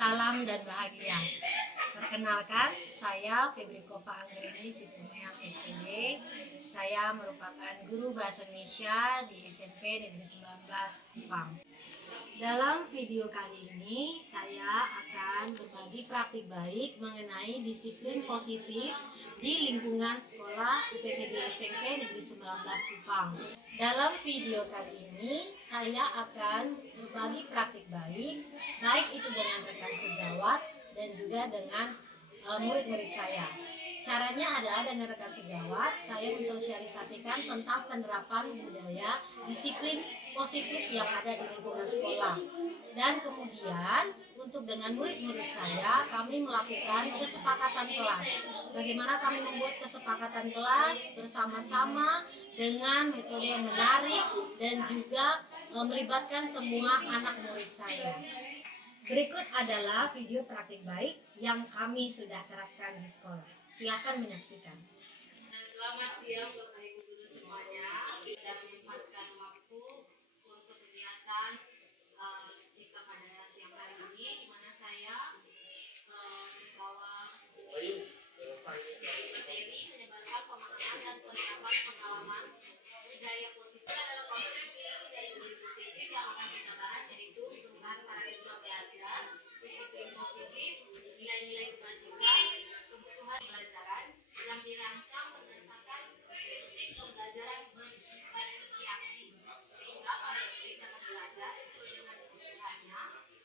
Salam dan bahagia. Perkenalkan, saya Febrikova Anggreni Situmayang STD. Saya merupakan guru bahasa Indonesia di SMP Negeri 19 Kupang. Dalam video kali ini, saya akan berbagi praktik baik mengenai disiplin positif di lingkungan sekolah UPTD SMP Negeri 19 Kupang. Dalam video kali ini, saya akan berbagi praktik baik itu dengan rekan sejawat dan juga dengan murid-murid saya. Caranya adalah dengan rekan sejawat, saya mensosialisasikan tentang penerapan budaya disiplin positif yang ada di lingkungan sekolah. Dan kemudian untuk dengan murid-murid saya, kami melakukan kesepakatan kelas. Bagaimana kami membuat kesepakatan kelas bersama-sama dengan metode yang menarik dan juga melibatkan semua anak murid saya. Berikut adalah video praktik baik yang kami sudah terapkan di sekolah. Silakan menyaksikan. Selamat siang Bapak Ibu guru semuanya. Kita menyempatkan waktu untuk kegiatan kita pada siang hari ini, di mana saya membawa materi menyebarkan pemahaman dan penerapan pengalaman budaya positif. Adalah konsep budaya positif yang akan kita bahas, yaitu perubahan paradigma belajar, disiplin positif, nilai-nilai kebajikan, kebutuhan pelajaran yang dirancang berdasarkan prinsip pembelajaran berdiferensiasi, sehingga para murid dapat belajar sesuai dengan kebutuhannya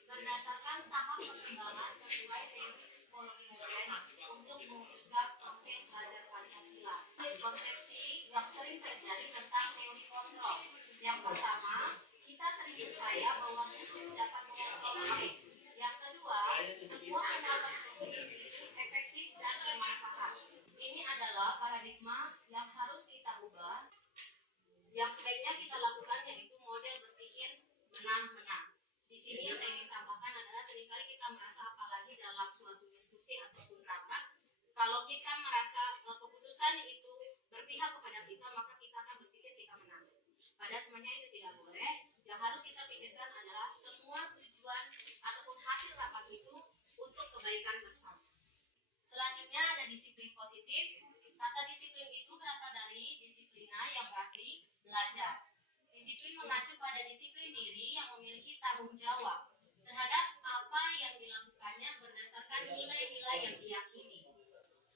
berdasarkan tahap perkembangan sesuai teori psikologi modern untuk mewujudkan profil pelajar Pancasila. Miskonsepsi yang sering terjadi tentang teori kontrol. Yang pertama, kita sering percaya bahwa guru dapat mengontrol murid. Yang kedua, sebuah pendekatan positif itu efektif dan bermanfaat. Ini adalah paradigma yang harus kita ubah, yang sebaiknya kita lakukan, yaitu model berpikir menang-menang. Di sini yang saya ingin tambahkan adalah seringkali kita merasa, apalagi dalam suatu diskusi ataupun rapat, kalau kita merasa keputusan itu berpihak kepada kita, maka kita akan berpikir kita menang. Padahal sebenarnya itu tidak boleh. Yang harus kita pikirkan adalah semua tujuan ataupun hasil rapat itu untuk kebaikan bersama. Selanjutnya ada disiplin positif. Kata disiplin itu berasal dari disiplina yang berarti belajar. Disiplin mengacu pada disiplin diri yang memiliki tanggung jawab terhadap apa yang dilakukannya berdasarkan nilai-nilai yang diyakini.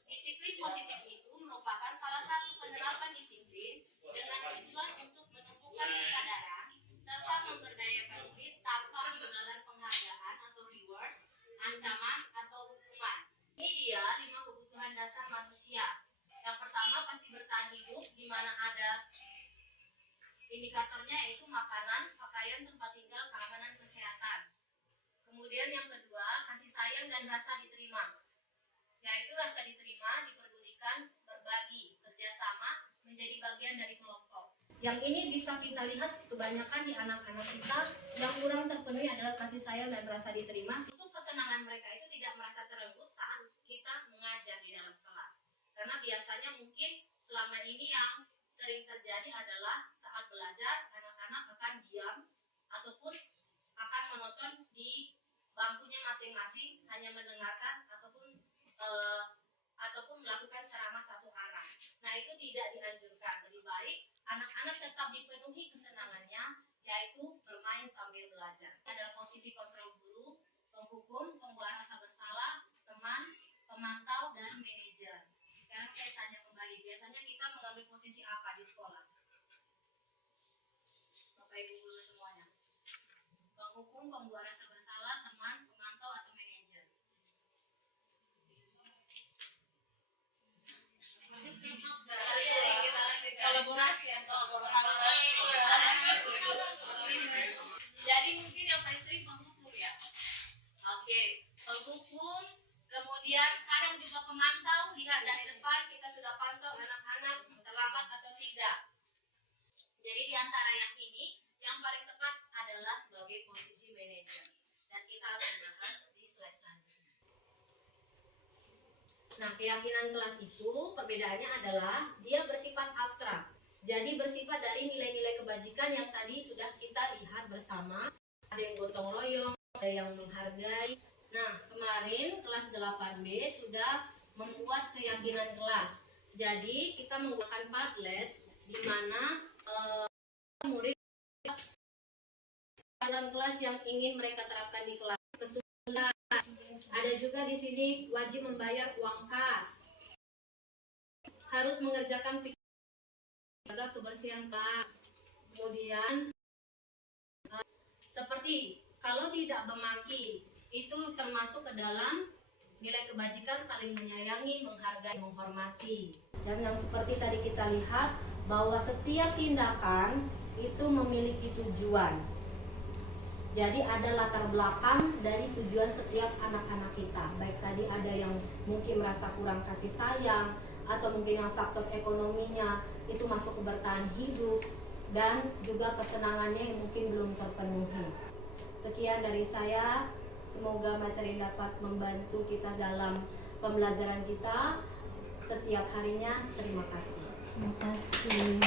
Disiplin positif itu merupakan salah satu penerapan disiplin dengan tujuan untuk menumbuhkan kesadaran serta memberdayakan murid tanpa imbalan penghargaan atau reward, ancaman atau hukuman. Ini dia 5 kebutuhan dasar manusia. Yang pertama pasti bertahan hidup, di mana ada indikatornya, yaitu makanan, pakaian, tempat tinggal, keamanan, kesehatan. Kemudian yang kedua, kasih sayang dan rasa diterima, yaitu rasa diterima, diperdulikan, berbagi, kerjasama, menjadi bagian dari kelompok. Yang ini bisa kita lihat kebanyakan di anak-anak kita yang kurang terpenuhi adalah kasih sayang dan rasa diterima. Itu kesenangan mereka itu tidak merasa terenggut saat kita mengajar di dalam kelas. Karena biasanya mungkin selama ini yang sering terjadi adalah saat belajar anak-anak akan diam ataupun akan menonton di bangkunya masing-masing, hanya mendengarkan ataupun melakukan ceramah satu arah. Nah, itu tidak dianjurkan. Lebih baik anak-anak tetap dipenuhi kesenangannya, yaitu bermain sambil belajar. Adalah posisi kontrol guru, penghukum, pembuat rasa bersalah, teman, pemantau, dan manajer. Sekarang saya tanya kembali, biasanya kita mengambil posisi apa di sekolah? Bapak Ibu guru semuanya. Penghukum, pembuat rasa bersalah, teman, pemantau, atau manajer? Kolaborasi atau Jadi mungkin yang paling sering penghukum ya. Oke, penghukum, kemudian kadang juga pemantau, lihat dari depan kita sudah pantau anak-anak terlambat atau tidak. Jadi di antara yang ini, yang paling tepat adalah sebagai posisi manajer. Dan kita akan bahas di slide selanjutnya. Nah, keyakinan kelas itu perbedaannya adalah dia bersifat abstrak. Jadi bersifat dari nilai-nilai kebajikan yang tadi sudah kita lihat bersama. Ada yang gotong royong, ada yang menghargai, Nah, kemarin kelas 8B sudah membuat keyakinan kelas. Jadi kita menggunakan Padlet di mana murid kelas yang ingin mereka terapkan di kelas. Kesulitan. Ada juga di sini wajib membayar uang kas. Harus mengerjakan jaga kebersihan kelas. Kemudian seperti kalau tidak memaki itu termasuk ke dalam nilai kebajikan, saling menyayangi, menghargai, menghormati. Dan yang seperti tadi kita lihat bahwa setiap tindakan itu memiliki tujuan. Jadi ada latar belakang dari tujuan setiap anak-anak kita. Baik tadi ada yang mungkin merasa kurang kasih sayang, atau mungkin yang faktor ekonominya itu masuk ke bertahan hidup, dan juga kesenangannya yang mungkin belum terpenuhi. Sekian dari saya. Semoga materi dapat membantu kita dalam pembelajaran kita setiap harinya. Terima kasih. Terima kasih.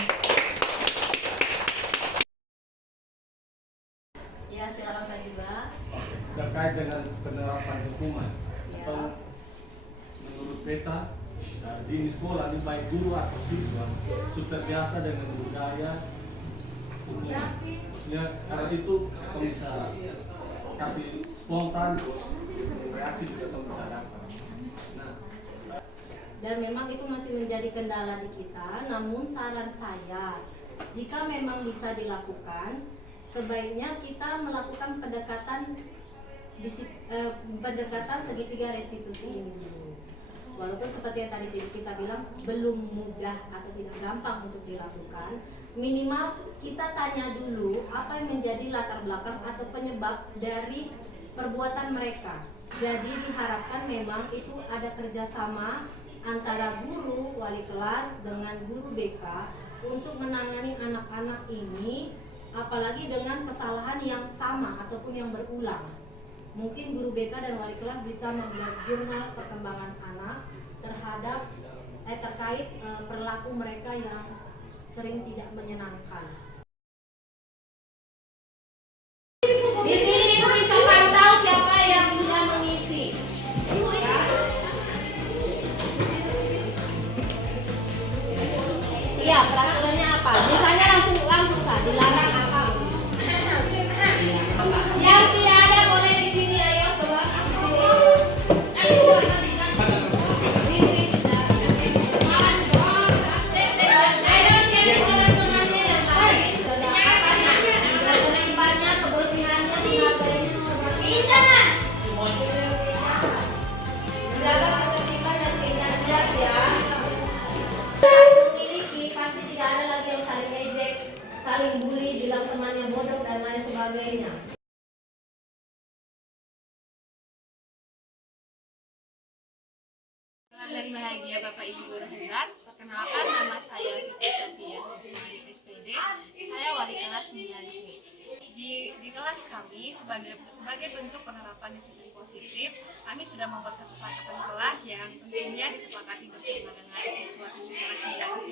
Ya, silakan Pak Jiba. Terkait dengan penerapan hukuman atau menurut peta di sekolah ini baik guru atau siswa sudah terbiasa dengan budaya hukuman. Maksudnya karena itu kamu bisa kasih spontan terus reaksi juga kamu bisa dapat. Nah, Dan memang itu masih menjadi kendala di kita. Namun saran saya, jika memang bisa dilakukan, sebaiknya kita melakukan pendekatan segitiga restitusi ini dulu. Walaupun seperti yang tadi kita bilang belum mudah atau tidak gampang untuk dilakukan, minimal kita tanya dulu apa yang menjadi latar belakang atau penyebab dari perbuatan mereka. Jadi diharapkan memang itu ada kerjasama antara guru wali kelas dengan guru BK untuk menangani anak-anak ini, apalagi dengan kesalahan yang sama ataupun yang berulang. Mungkin guru BK dan wali kelas bisa membuat jurnal perkembangan anak terkait perilaku mereka yang sering tidak menyenangkan. Di sini Ibu bisa pantau siapa yang sudah mengisi. Iya, peraturannya apa? Misalnya langsung saja dilarang apa? Yang tidak ada boleh di sini, ayo coba. Saling bully, bilang temannya bodoh dan lain sebagainya. Dan bahagia Bapak Ibu guru hebat. Perkenalkan, nama saya Fitri Sofia Hajimari SPD. Saya wali kelas 9C. Di kelas kami sebagai bentuk penerapan disiplin positif, kami sudah membuat kesepakatan kelas yang tentunya disepakati bersama dengan siswa-siswi kelas 9C.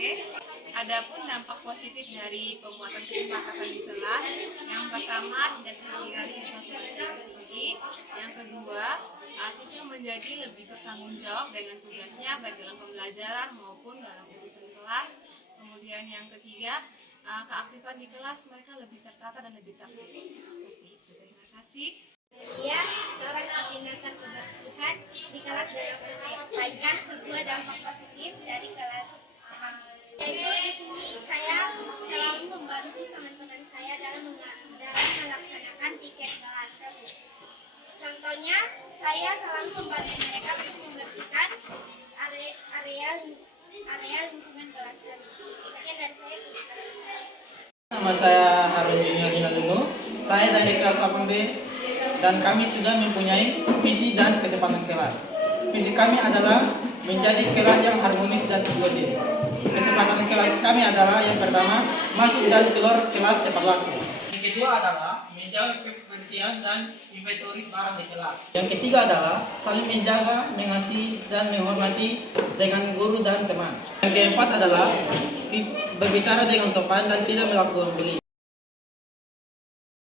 Adapun dampak positif dari pembuatan kesepakatan di kelas, yang pertama tidak kehadiran siswa yang tinggi, yang kedua siswa menjadi lebih bertanggung jawab dengan tugasnya baik dalam pembelajaran maupun dalam urusan kelas. Kemudian yang ketiga, keaktifan di kelas mereka lebih tertata dan lebih tertib. Seperti itu. Terima kasih. Ia seorang koordinator kebersihan di kelas 8B. Sampaikan sebuah dampak positif dari kelas. Yaitu di sini saya selalu membantu teman-teman saya dalam melaksanakan piket kelas. Contohnya, saya selalu membantu mereka untuk membersihkan area lingkungan kelas kami. Sekian dari saya. Nama saya Harun Junior Hinalungu. Saya dari kelas 8B dan kami sudah mempunyai visi dan kesepakatan kelas. Visi kami adalah menjadi kelas yang harmonis dan inklusif. Kesepakatan kelas kami adalah yang pertama, masuk dan keluar kelas tepat waktu. Yang kedua adalah menjaga kebersihan dan inventoris barang di kelas. Yang ketiga adalah saling menjaga, mengasihi dan menghormati dengan guru dan teman. Yang keempat adalah berbicara dengan sopan dan tidak melakukan bully.